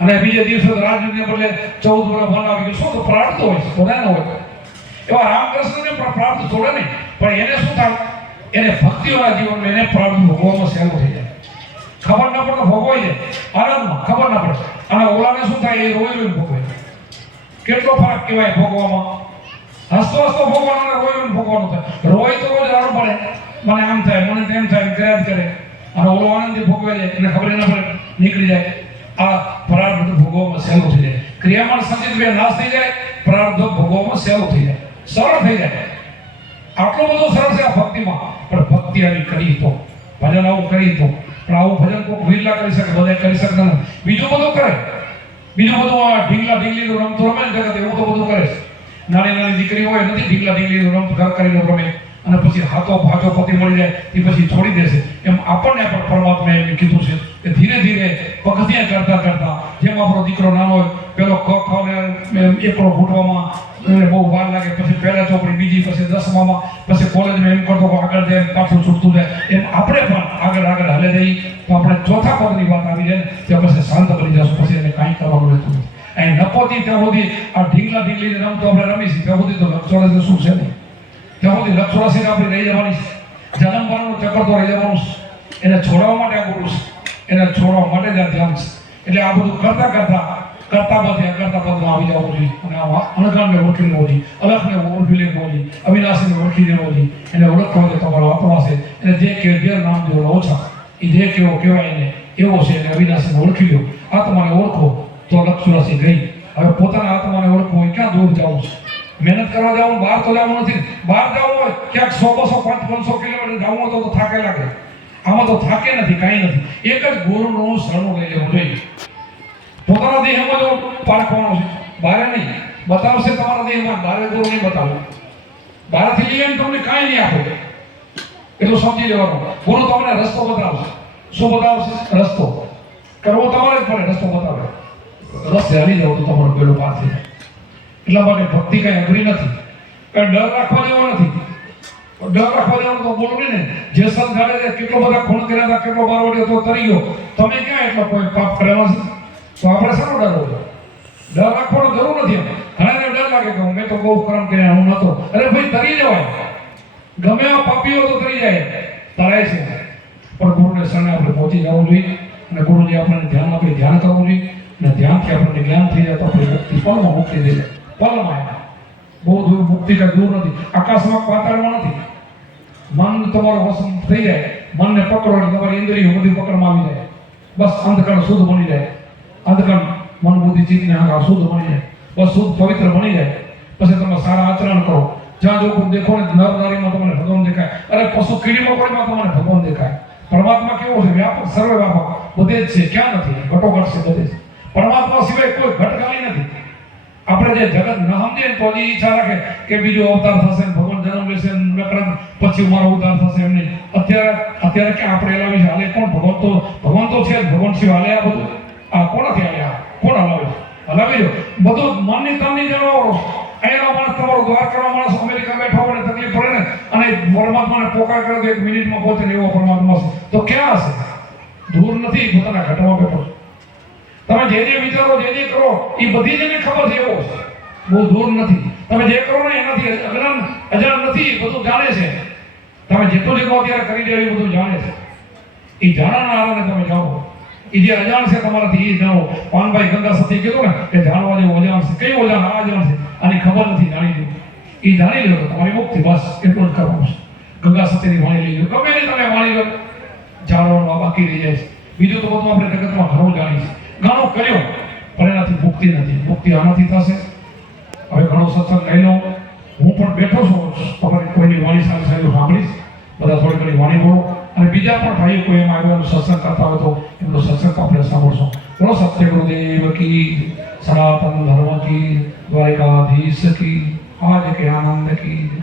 અને બીજે દિવસે રાજને બદલે 14 વર્ષ બનાવી. શું તો પ્રાર્થ હોય છે, બધાનો હોય. એવા રામકૃષ્ણને પણ પ્રાર્થ છોડે નહીં, પણ એને શું થાય, એને ભક્તિવાળા જીવનમાં એને પ્રાર્થ ભોગવવામાં સહેલું થઈ જાય. ખબર ન પડે ભોગવાઈ જાય આનંદમાં, ખબર ન પડે. અને ઓલાને શું થાય, એ રોઈ રોઈને ભોગવે. કેટલો ફરક કહેવાય ભોગવામાં. હસતો હસતો ભોગવાનો અને રોઈ રોઈને ભોગવાનું થાય. રોય તો રોજ રાડું પડે, મને આમ થાય, મને તેમ થાય, કર્યા જ કરે. અને ઓલો આનંદથી ભોગવે જાય, એને ખબર ન પડે, નીકળી જાય. આ પ્રાર્થ બધું ભોગવવામાં સહેલું થઈ જાય. ક્રિયામાં સંચિત બે નાશ થઈ જાય, પ્રાર્થ ભોગવવામાં સહેલું થઈ જાય, સરળ થઈ જાય. આટલું બધું સરળ છે આ ભક્તિમાં. પણ ભક્તિ આવી કરી તો, ભજન આવું કરી તો, પણ આવું ભજન કોઈ વિરલા કરી શકે, બધા કરી શકતા નથી. બીજું બધું કરે, બીજું બધું આ ઢીંગલા ઢીંગલી રમતો રમે ને જગત, એવું તો બધું કરે છે. નાની નાની દીકરી હોય, નથી ઢીંગલા ઢીંગલી રમતો ઘર કરીને રમે, અને પછી હાથો ભાજો પતિ મળી જાય એ પછી છોડી દેશે. એમ આપણને પણ પરમાત્મા એમ કીધું છે કે ધીરે ધીરે પગથિયાં કરતા કરતા, જેમ આપણો દીકરો નાનો હોય, પેલો ક ખ ને એકડો ફૂટવામાં બહુ વાર લાગે, પછી પહેલા ચોપડી, બીજી, પછી 10મામાં, પછી કોલેજમાં એમ કરતો આગળ જાય, પાછું છૂટતું જાય. એમ આપણે પણ આગળ આગળ હાલે જઈએ તો આપણે ચોથા પદની વાત આવી જાય ને ત્યાં પછી શાંત બની જશું, પછી એને કાંઈ કરવાનું રહેતું નથી. અહીં નપોતી ત્યાં સુધી આ ઢીંગલા ઢીંગલી રમતો આપણે રમીશું, ત્યાં સુધી તો લક્ષોડા શું છે નહીં. ત્યાં સુધી લક્ષોડાસીને આપણે રહી જવાની છે. જન્મ મરણનું ચક્કર તો રહી જવાનું છે. એને છોડાવવા માટે આ ગુરુ છે, એને છોડવા માટે જ આ ધ્યાન છે. એટલે આ બધું કરતા કરતા પદમાં આવી જવું જોઈએ. અને આ અણગાણને ઓળખી લેવો જોઈએ, અલખને ઓળખી લેવો જોઈએ, અવિનાશીને ઓળખી લેવો જોઈએ. એને ઓળખવા દે તમારો આત્મા છે. એને જે કે જે નામ દેવો ઓછા, એ જે કેવો કહેવાય એને એવો છે. એને અવિનાશીને ઓળખી લો, આત્માને ઓળખો તો લક્ષોડાસી ગઈ. હવે પોતાના આત્માને ઓળખવું હોય, ક્યાં દૂર જવું છે? મહેનત કરવા જવું, બહાર તો જવું નથી. બહાર જવું હોય ક્યાંક 100, 200, 500 કિલોમીટર જવું હોય તો થાકે લાગે. આમાં તો થાકે નથી, કાંઈ નથી. એક જ ગુરુનું શરણું લઈ લેવું જોઈએ. પોતાના દેહમાં જો પારખવાનું છે, બહાર નહીં. બતાવશે તમારા દેહમાં, બહાર ગુરુ નહીં બતાવે. બહારથી લઈએ ને તમને કાંઈ નહીં આપે, એટલું સમજી લેવાનું. ગુરુ તમને રસ્તો બતાવશે. શું બતાવશે? રસ્તો. કરવો તમારે જ પડે, રસ્તો બતાવે. રસ્તે હાલી જાવ તો તમારો પેલો પાર થઈ જાય. એટલા માટે ભક્તિ કઈ અઘરી નથી, કઈ ડર રાખવા જેવો નથી. ડર રાખવા જેવો તો બોલો ને, જે સંત ગાડે કેટલો બધા ખૂણ કર્યા હતા, કેટલો બારવડ્યો તો તરી ગયો. તમે ક્યાં એટલો કોઈ પાપ કરેલો છે? તો આપણે શાનો ડર હોય? ડર રાખવાનો જરૂર નથી. ઘણાને ડર લાગે કે મેં તો બહુ કર્મ કર્યા, હું નતો. અરે ભાઈ, તરી જવાય. ગમે એવા પાપીઓ તો તરી જાય, તરાય છે. પણ ગુરુને શરણે આપણે પહોંચી જવું જોઈએ. અને ગુરુજી આપણને ધ્યાન આપે, ધ્યાન કરવું જોઈએ. અને ધ્યાનથી આપણને જ્ઞાન થઈ જાય તો આપણી મુક્તિ પળમાં મુક્તિ થઈ જાય. પળમાં. બહુ દૂર મુક્તિ કઈ દૂર નથી, આકાશમાં પાતાળમાં નથી. મન તમારો વશ થઈ જાય, મનને પકડો એટલે તમારી ઇન્દ્રિયો બધી પકડમાં આવી જાય. બસ અંધકરણ શુદ્ધ બની જાય. અંધકરણ મન બુદ્ધિ ચિત્તને અહંકાર શુદ્ધ બની જાય. બસ શુદ્ધ પવિત્ર બની જાય. પછી તમે સારા આચરણ કરો. જ્યાં જો કોઈ દેખો ને, નર નારીમાં તમને ભગવાન દેખાય. અરે પશુ કીડી મકોડીમાં તમને ભગવાન દેખાય. પરમાત્મા કેવો છે? વ્યાપક, સર્વે વ્યાપક, બધે જ છે. ક્યાં નથી? ઘટોઘટ છે, બધે છે. પરમાત્મા સિવાય કોઈ ઘટ ખાલી નથી. આપણે જે જગત ન સમજીએ તો એ ઈચ્છા રાખે કે બીજો અવતાર થશે, ભગવાન જન્મ લેશે, પછી મારો ઉદ્ધાર થશે. એમ નહીં. અત્યારે ક્યાં આપણે હલાવી છે? હાલે કોણ? ભગવાન તો છે જ. ભગવાન સિવાય હાલે આ બધું? આ કોનાથી હાલે? આ કોણ હલાવે છે? હલાવી દો બધું. મનની તનની જણાવો. અહીંયાનો માણસ તમારો દ્વાર કરવા માણસ અમેરિકા બેઠો હોય ને તકલીફ પડે ને, અને પરમાત્માને પોકાર કરે તો 1 મિનિટમાં પહોંચે ને એવો પરમાત્મા છે. તો ક્યાં હશે? દૂર નથી, પોતાના ઘટમાં બેઠો. તમે જે વિચારો, જે કરો, એ બધી જેને ખબર છે એવો છે. બહુ દૂર નથી. તમે જે કરો ને એનાથી અજાણ નથી, બધું જાણે છે. તમે જેટલું અત્યારે કરી રહ્યા એ બધું જાણે છે. એ જાણવાના આરાને તમે જાઓ. એ જે અજાણ છે તમારાથી એ જાણો. પાનભાઈ ગંગા સતી કીધું ને કે જાણવા જેવું અજાણ છે. કઈ અજાણ? આ અજાણ છે, આની ખબર નથી, જાણી લો. એ જાણી લો તો તમારી મુક્તિ. બસ એટલું જ કરવાનું છે. ગંગા સતીની વાણી લઈ લો, ગમે ને તમે વાણી લો, જાણવાનું બાકી રહી જાય છે. બીજું તો બધું આપણે જગતમાં ઘણું જાણીએ છીએ. ઘણો કર્યો પણ એનાથી મુક્તિ નથી. મુક્તિ આનાથી થશે. હવે ઘણો સત્સંગ લઈ લો. હું પણ બેઠો છું, તમારી કોઈની વાણી સાથે સાંભળીશ. બધા થોડી ઘણી વાણી બોલો. અને બીજા પણ ભાઈઓ કોઈ એમાં આવ્યા સત્સંગ કરતા હોય તો એમનો સત્સંગ આપણે સાંભળશું. બોલો સત્ય ગુરુદેવ કી, સનાતન ધર્મ કી, દ્વારિકાધીશ કી, આજ કે આનંદ કી.